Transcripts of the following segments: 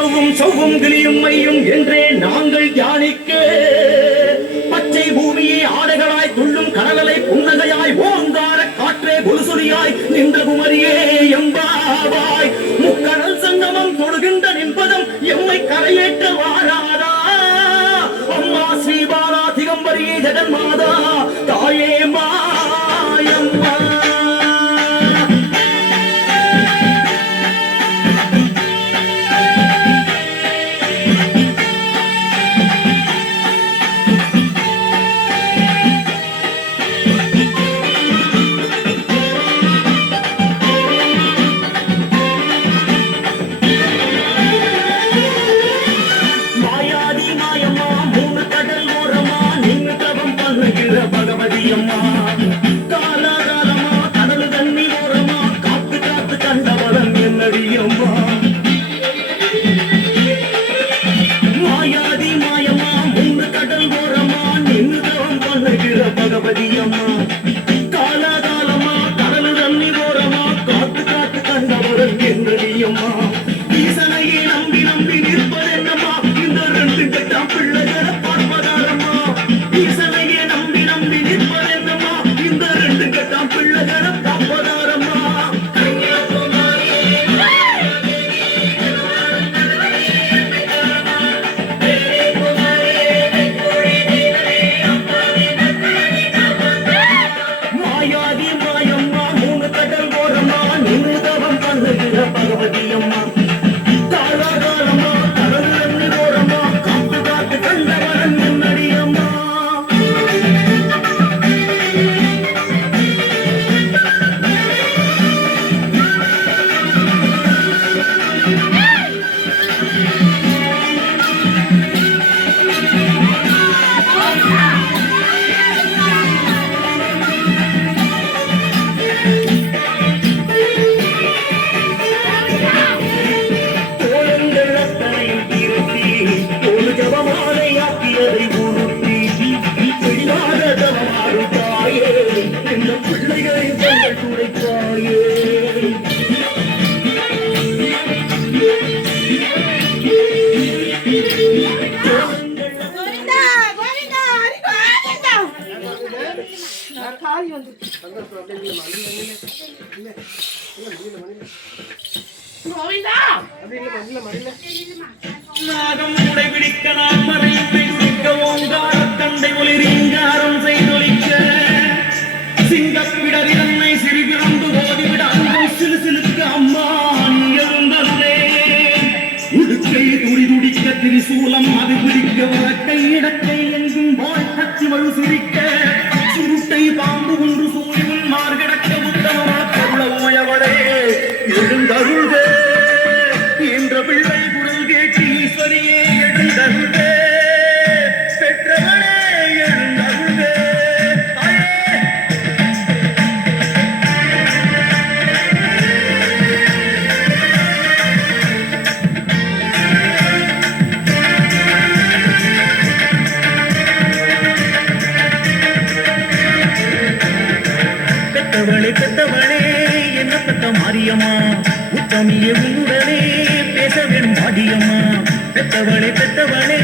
சவ்வும் கிளியும் மையும் என்றே நாங்கள் தியானிக்க பச்சை பூமியை ஆடைகளாய் துள்ளும் கடலை புன்னகையாய் ஓங்கார காற்றே பொலுசொலியாய் நின்ற குமரியே எம்பாவாய் முக்கடல் சங்கமம் தொடுகின்ற நின்பதம் எம்மை கரையேற்ற வாராதா அம்மா ஸ்ரீபாலா திகம்பரியே ஜெகன்மாதா தாயே மாயம்மா திரிசூலம் அது பிடிக்க வழக்கை இடக்கை எங்கும் வாழ்க்கை வலு சிரிக்க சுருட்டை பாம்பு ஒன்று சூழில் மார்கடக்க உத்தமவளே எழுந்தருள்வே என்ற பிள்ளை குரல் கேட்டு ஈஸ்வரியே எழுந்தருள்வே பெற்றவனே எழுந்தருள்வே பெத்தவளே என்ன பெத்த மாரியம்மா உத்தமியே உன்னுடனே பேச வேணும் பாடியம்மா பெத்தவளே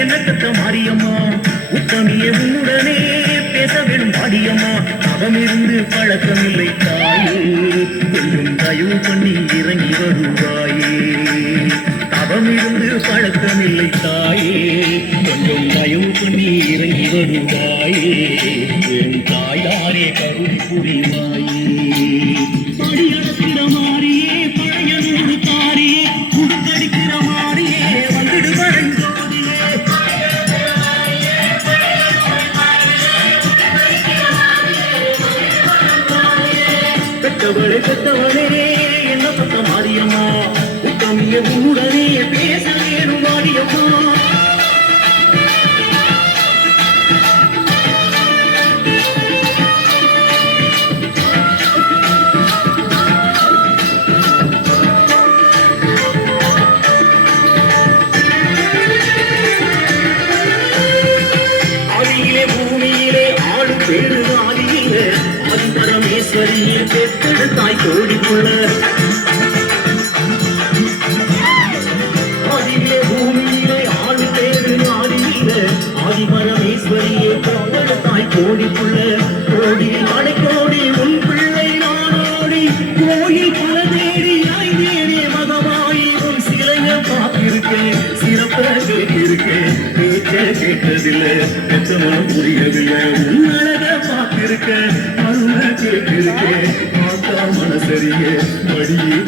என்ன பெத்த மாரியம்மா உத்தமியே உன்னுடனே பேச வேணும் பாடியம்மா அவமிருந்து பழக்கமில்லை தாயே கொஞ்சம் தயவு பண்ணி இறங்கி வருவாயே அவமிருந்து பழக்கமில்லை தாயே கொஞ்சம் தயவு பண்ணி இறங்கி வருவாயே என் தாயாரே கருதி புரிவாயே படியடக்கிற மாறியே பழையனூறு தாரியே குடுக்கடிக்கிற மாறியே வந்துடு வரஞ்சோதியே பெத்தவளே என்ன பத்த மாரியம்மா உத்தமிய உடனே பேச வேணும் மாரியம்மா பரமேஸ்வரியே பெற்றெடுத்தாய் கோடிக்குள்ள கோயில் பல தேடி ஆய்ந்தேனே மகமாயி உன் சிலைய பார்த்திருக்கேன் சிறப்ப கேட்டிருக்கேன் பேச்ச கேட்டதில்லை எத்தனை புரியதில்லை உன் அழக பார்த்திருக்கேன் அருள கேட்டிருக்கேன் பார்த்தா மனசரிய படியே